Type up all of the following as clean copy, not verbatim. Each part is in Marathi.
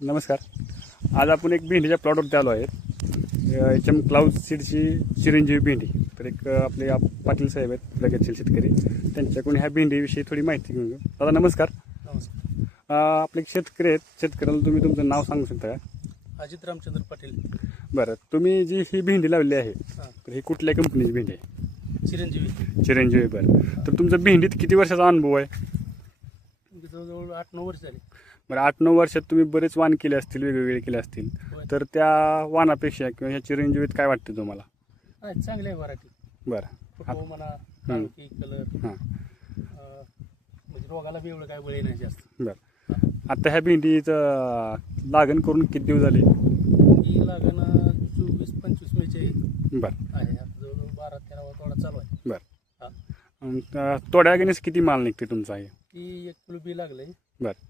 नमस्कार. आज आपण एक भेंडीच्या प्लॉटवरती आलो आहे. HM क्लाउड सीडची चिरंजीवी भेंडी. तर एक आपले पाटील साहेब आहेत प्रगतशील शेतकरी, त्यांच्याकडून ह्या भेंडीविषयी थोडी माहिती घेऊन घेऊ. दादा नमस्कार. नमस्कार. आपले एक शेतकरी आहेत, शेतकऱ्याला तुम्ही तुमचं नाव सांगू शकता का? अजित रामचंद्र पाटील. बरं, तुम्ही जी ही भेंडी लावली आहे तर ही कुठल्या कंपनीची भेंडी आहे? चिरंजीवी. चिरंजीवी. बरं, तर तुमचं भेंडीत किती वर्षाचा अनुभव आहे? जवळजवळ 8-9 वर्ष झाली. बरं, 8-9 वर्षात तुम्ही बरेच वाण केले असतील, वेगवेगळे केले असतील. तर त्या वाणापेक्षा किंवा ह्या चिरंजीवीत काय वाटतं तुम्हाला? नाही, चांगली आहे व्हरायटी. बरं. फोटो म्हणा, काळोखी, कलर, हां. म्हणजे रोगाला बी एवढं काय बळी नाही जास्त. बरं, आता ह्या भेंडीचं लागण करून किती दिवस झाले? ही लागण 24-25 मेचे आहे. बरं. आता जवळजवळ 12-13 तोडा चालू आहे. बरं, तोड्या गणेश किती माल निघते तुमचा आहे? ती 1 किलो बी लागलंय. बरं.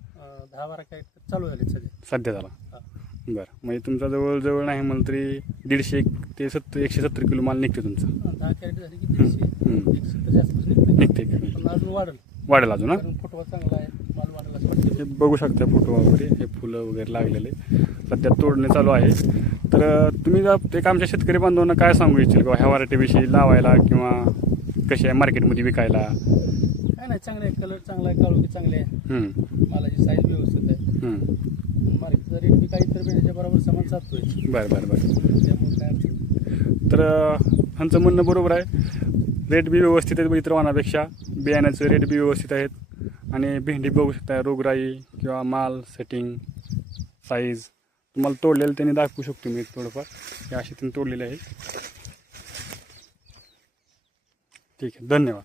10-12 काय चालू झाले सध्या झाला. हां. बरं, म्हणजे तुमचा जवळजवळ नाही म्हणलं तरी 150 ते 170 किलो माल निघते तुमचा. 10 कॅरेट झाली की 100 तर जास्तच निघते. पण अजून वाढेल अजून. कारण फुटवा चांगला आहे, माल वाढायला असं वाटतं. हे बघू शकता फोटो वगैरे, हे फुलं वगैरे लागलेले सध्या तोडणे चालू आहे. तर तुम्ही एक आमच्या शेतकरी बांधवांना काय सांगू इच्छिल किंवा ह्या व्हरायटीविषयी लावायला किंवा कशी आहे मार्केटमध्ये विकायला? काय नाही, चांगले आहे, कलर चांगला आहे, काळोखी चांगले आहे, मालाची साईज व्यवस्थित आहे. मार्केटचा रेट बी काही तर भेंडीच्या बरोबर समान साधतोय. बरं बरं बरं. त्यामुळे काय अडचण नाही. तर ह्यांचं म्हणणं बरोबर आहे. रेट बी व्यवस्थित आहेत इतर वाहनापेक्षा, बियाण्याचं रेट बी व्यवस्थित आहेत. आणि भेंडी बघू शकता, रोगराई किंवा माल सेटिंग साईज तुम्हाला तोडलेलं त्यांनी दाखवू शकतो मी थोडंफार. हे असे त्यांनी तोडलेले आहे. ठीक आहे, धन्यवाद.